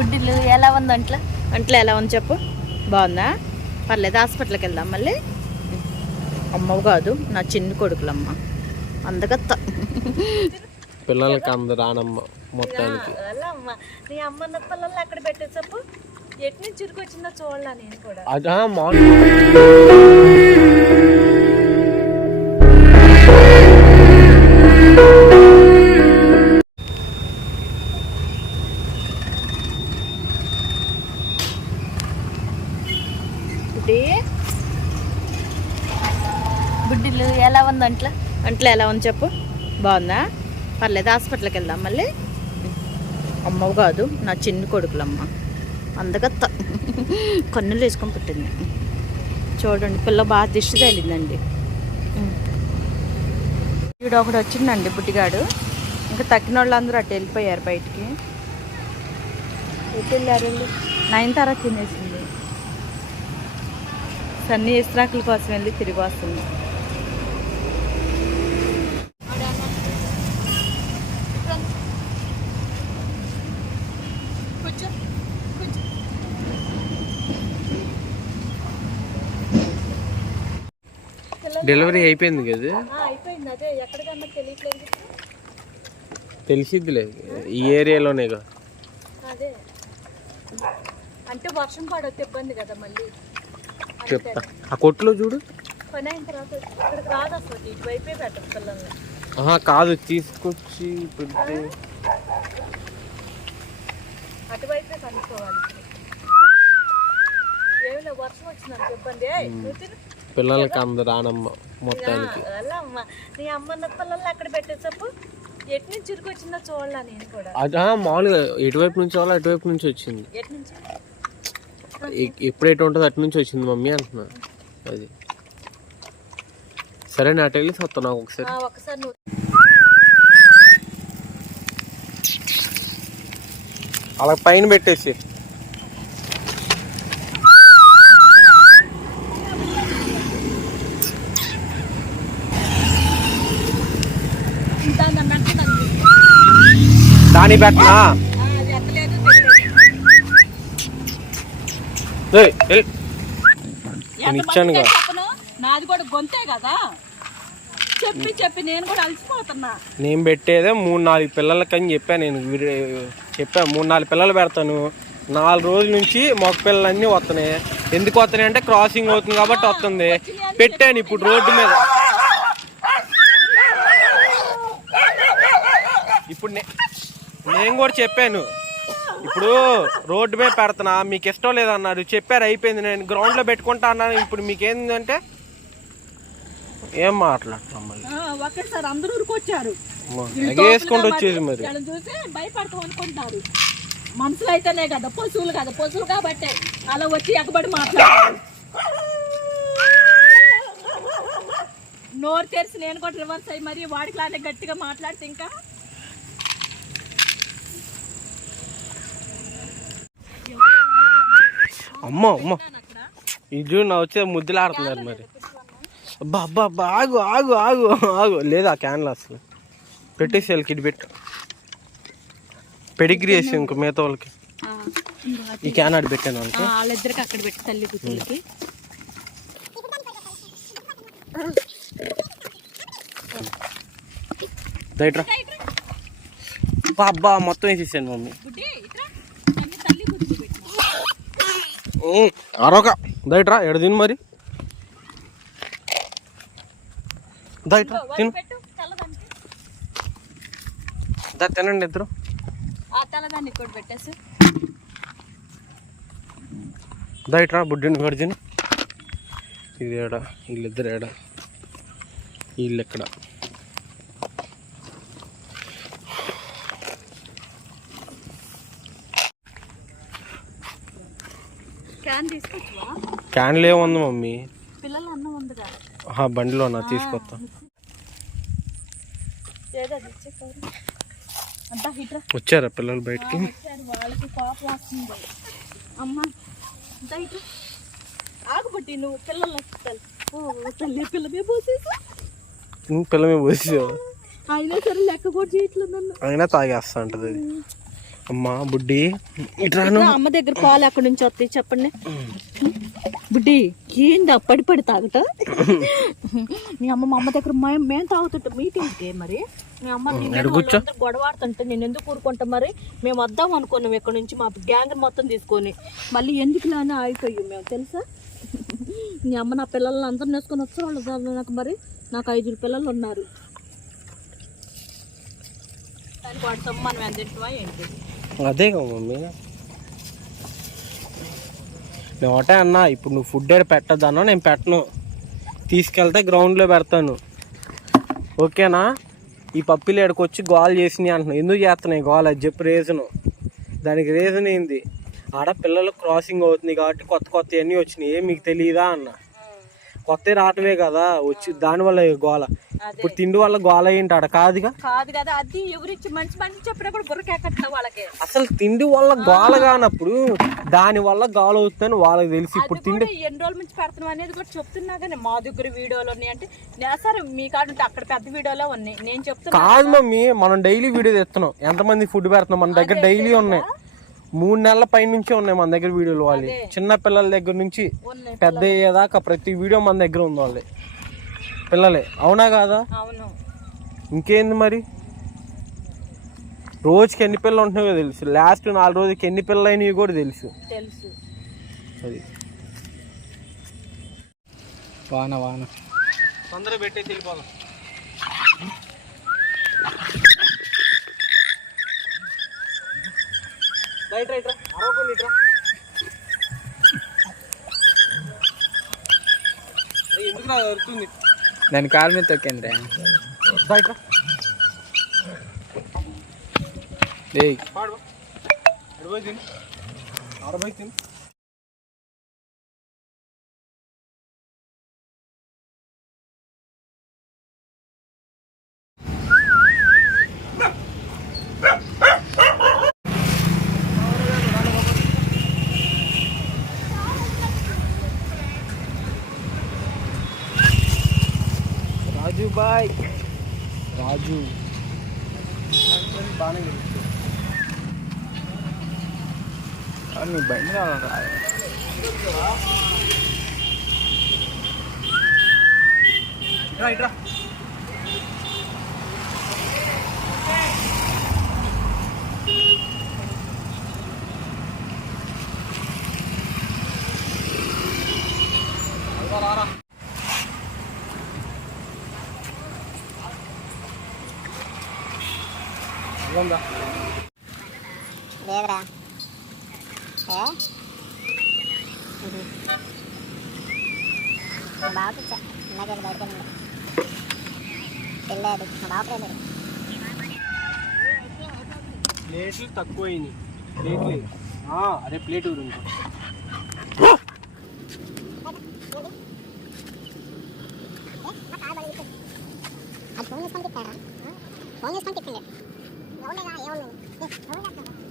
గుడ్డిలు ఎలా ఉంది అంట్లో అంట్లో ఎలా ఉంది చెప్పు. బాగుందా? పర్లేదు హాస్పిటల్కి వెళ్దాం మళ్ళీ. అమ్మవు కాదు నా చిన్న కొడుకులమ్మ. అందగత్త. పిల్లలకి అంద రానమ్మ మొత్తానికి. అమ్మ నీ అమ్మ పిల్లలు అక్కడ పెట్టే చెప్పు. ఎటు నుంచి చిరుకొచ్చిందో చూడాల నేను కూడా. అదా గుడ్డి. గుడ్డిలు ఎలా ఉంది అంట్లో? అంట్లో ఎలా ఉంది చెప్పు. బాగుందా? పర్లేదు హాస్పిటల్కి వెళ్దాం మళ్ళీ. అమ్మవు కాదు నా చిన్న కొడుకులమ్మ. అందగత్త కన్నులు వేసుకొని పుట్టింది. చూడండి పిల్ల బాగా దిష్టి తగిలిందండి. వీడు ఒకడు వచ్చిందండి బుడ్డిగాడు. ఇంకా తక్కిన వాళ్ళందరూ అటు వెళ్ళిపోయారు బయటికి. ఎటు వెళ్ళారు వీళ్ళు? నైన్ తర్వాత తినేసింది. సన్నీ ఇస్త్రాకుల కోసం వెళ్ళి తిరిగి వస్తుంది డెలివరీ అయిపోయింది కదా అయిపోయింది. అదే ఎక్కడికన్నా తెలియట్లేదు. తెలిసిద్దిలే. ఈ ఏరియాలోనే కదా అదే. అంటే వర్షం పడొచ్చు ఇబ్బంది కదా మళ్ళీ. చెప్తా. ఆ కొట్లో చూడు. కాదు తీసుకొచ్చి అటువైపే కనుక్కోవాలి వర్షం ఇబ్బంది. పిల్లలకి అంద రానమ్మ మొత్తానికి. అలా అమ్మ నీ అమ్మ పిల్లల్ని అక్కడ పెట్టే చెప్పు. ఎటు నుంచి చిరుకొచ్చిందో చూడాల నేను కూడా. అదా మామూలుగా ఎటువైపు నుంచి వాళ్ళ అటువైపు నుంచి వచ్చింది. ఎటు నుంచి? ఎ- ఎప్పుడు ఎటు ఉంటుంది అటు నుంచి వచ్చింది మమ్మీ అంటున్నా. అది. సరే నేను అటు వెళ్ళి వస్తాను నాకు ఒకసారి. అలా పైన పెట్టేసి. దాని పెట్టనా? నేను ఇచ్చానుగా చెప్పను నాది కూడా గొంతే కదా చెప్పి చెప్పి నేను కూడా అలసిపోతున్నా నేను పెట్టేదే మూడు నాలుగు పిల్లలకని చెప్పాను నేను వీడి- చెప్పా మూడు నాలుగు పిల్లలు పెడతాను నాలుగు రోజుల నుంచి మొక్క పిల్లలన్నీ వస్తున్నాయి ఎందుకు వస్తున్నాయి అంటే క్రాసింగ్ అవుతుంది కాబట్టి వస్తుంది పెట్టాను ఇప్పుడు రోడ్డు మీద ఇప్పుడు నేను కూడా చెప్పాను ఇప్పుడు రోడ్డు మీద పెడుతున్నా మీకు ఇష్టం లేదన్నారు. చెప్పారు అయిపోయింది. నేను గ్రౌండ్లో పెట్టుకుంటా అన్నాను. ఇప్పుడు మీకు ఏంటంటే ఏం మాట్లాడుతున్నాం మళ్ళీ ఒకేసారి అందరూ ఊరుకొచ్చారు. ఎగేసుకుంటూ వచ్చేది మరి. వీళ్ళని చూసి భయపడతాం అనుకుంటారు. మనుషులు అయితేనే కదా పశువులు కదా పశువులు కాబట్టి అలా వచ్చి ఎగబడి మాట్లాడారు నోరు తెరిచి నేను కూడా రివర్స్ అయ్యి మరి వాడికి లాంటి గట్టిగా మాట్లాడితే ఇంకా అమ్మ అమ్మ. ఇది నా వచ్చే ముద్దులాడుతున్నారు మరి. అబ్బా అబ్బా అబ్బా ఆగు ఆగు ఆగు ఆగు. లేదా క్యాన్లు అసలు. పెట్టేసి వాళ్ళకి పెట్టు. పెడిగ్రీ వేసి ఇంకో మిగతా వాళ్ళకి. ఈ క్యాన్ ఆడి పెట్టాను వాళ్ళకి. వాళ్ళిద్దరికి అక్కడ పెట్టి తల్లి అబ్బా మొత్తం వేసేసాను మమ్మీ బుడ్డి ఇట్రా అన్ని తల్లి కూతురు పెట్టిన ఉమ్, అరొక దయట్రా ఎడ తిను మరి? దయట్రా తిను. దా తినండి ఇద్దరు. దయట్రా బుడ్డిని కూడా తిను. ఇది ఏడ? వీళ్ళిద్దరు ఏడ? వీళ్ళు ఎక్కడ క్యాన్ తీసుకొచ్చువా క్యాన్లు ఏముంది మమ్మీ? బండిలో నా తీసుకొస్తా. వచ్చారా పిల్లలు బయటికి? ఆగుబట్టి నువ్వు పిల్లలు పిల్లమే పోసేసావు? అయినా సరే లెక్క కూడా చేయట్లేదు అయినా తాగేస్తా ఉంటుంది అది. అమ్మా బుడ్డి. అమ్మ దగ్గర పాలు ఎక్కడి నుంచి వస్తాయి చెప్పండి? బుడ్డి ఏంది పడి పడి తాగట మీ అమ్మ మా అమ్మ దగ్గర మేము మేము తాగుతుంటాం. మీకేంటి మరి? మీ అమ్మ నీ మీద కూర్చో. వాళ్ళందరూ గొడవ ఆడుతుంటే నేను ఎందుకు ఊరుకుంటా మరి? మేము వద్దాం అనుకున్నాం ఇక్కడ నుంచి మా గ్యాంగ్ మొత్తం తీసుకొని. మళ్ళీ ఎందుకు లానే ఆగిపోయాం మేము తెలుసా? మీ అమ్మ నా పిల్లల్ని అందరిని వేసుకొని వచ్చారు వాళ్ళు చాలు నాకు మరి. నాకు ఐదుగురు పిల్లలు ఉన్నారు. దానికి వాడి సొమ్ము మనం ఎంత ఏంటి? అదే మమ్మీ. నేను ఒకటే అన్నా ఇప్పుడు నువ్వు ఫుడ్ ఏడ పెట్టద్దన్నా నేను పెట్టను. తీసుకెళ్తే గ్రౌండ్లో పెడతాను. ఓకేనా? ఈ పప్పిలు ఏడకి వచ్చి గోల్ చేసినాయి అంటున్నావు. ఎందుకు చేస్తున్నాయి గోల్? అది చెప్పు రీజను దానికి రీజన్ ఏంది? ఆడ పిల్లలు క్రాసింగ్ అవుతుంది కాబట్టి కొత్త కొత్త అన్నీ వచ్చినాయి. ఏం మీకు తెలియదా అన్న? కొత్త రావటమే కదా వచ్చి దానివల్ల గోల. ఇప్పుడు తిండి వల్ల గోల ఏంటి ఆడ కాదుగా? కాదు కదా అది ఎవరిచ్చి మంచి మంచి చెప్పినా కూడా వాళ్ళకి. అసలు తిండి వల్ల గోల కానప్పుడు దాని వల్ల గోల అవుతుందని వాళ్ళకి తెలిసి. ఇప్పుడు తిండి ఎన్ని రోజుల నుంచి పెడుతున్నాం అనేది కూడా చెప్తున్నా కానీ మా దగ్గర వీడియోలు ఉన్నాయి అంటే "నే- సరే మీ కాడ అక్కడ పెద్ద వీడియోలో ఉన్నాయి. నేను చెప్తున్నా కాదు. మమ్మీ మనం డైలీ వీడియో తెస్తున్నాం. ఎంతమంది ఫుడ్ పెడుతున్నాం? మన దగ్గర డైలీ ఉన్నాయి. మూడు నెలల పై నుంచి ఉన్నాయి మన దగ్గర వీడియోలు వాళ్ళు చిన్న పిల్లల దగ్గర నుంచి పెద్ద అయ్యేదాకా ప్రతి వీడియో మన దగ్గర ఉంది వాళ్ళే పిల్లలే. అవునా కాదా? అవును. ఇంకేంది మరి? రోజుకి ఎన్ని పిల్లలు ఉంటున్నాయో తెలుసు. లాస్ట్ నాలుగు రోజులకి ఎన్ని పిల్లలు అయినాయి కూడా తెలుసు. తెలుసు. అది. వాన వాన. తొందరగా పెట్టే వెళ్ళిపోదాం. రైట్ రైట్ రా. అరవకండి ఇట్రా అరే, ఎందుకు రా అరుతుంది? దాని కాలు మీద తొక్కింది రా రైట్ రా ఏయ్ పాడు అడిపోయి తిని అరవై తిని రాజు బాయ్ రాజు బాగానే తెలుసు నీ బండి రావాలా రైట్ రా లేదురా ఏ? మా బావకి ఇచ్చా ఇందాక బయటకు వెళ్ళింది. వెళ్ళాడు వెళ్ళాడు ప్లేట్లు తక్కువైనాయి. ప్లేట్లు. అరే ప్లేట్ గురించి అది ఫోన్ చేసుకొని తిప్పారా ఫోన్ చేసుకొని తిప్పిండే お願いよ。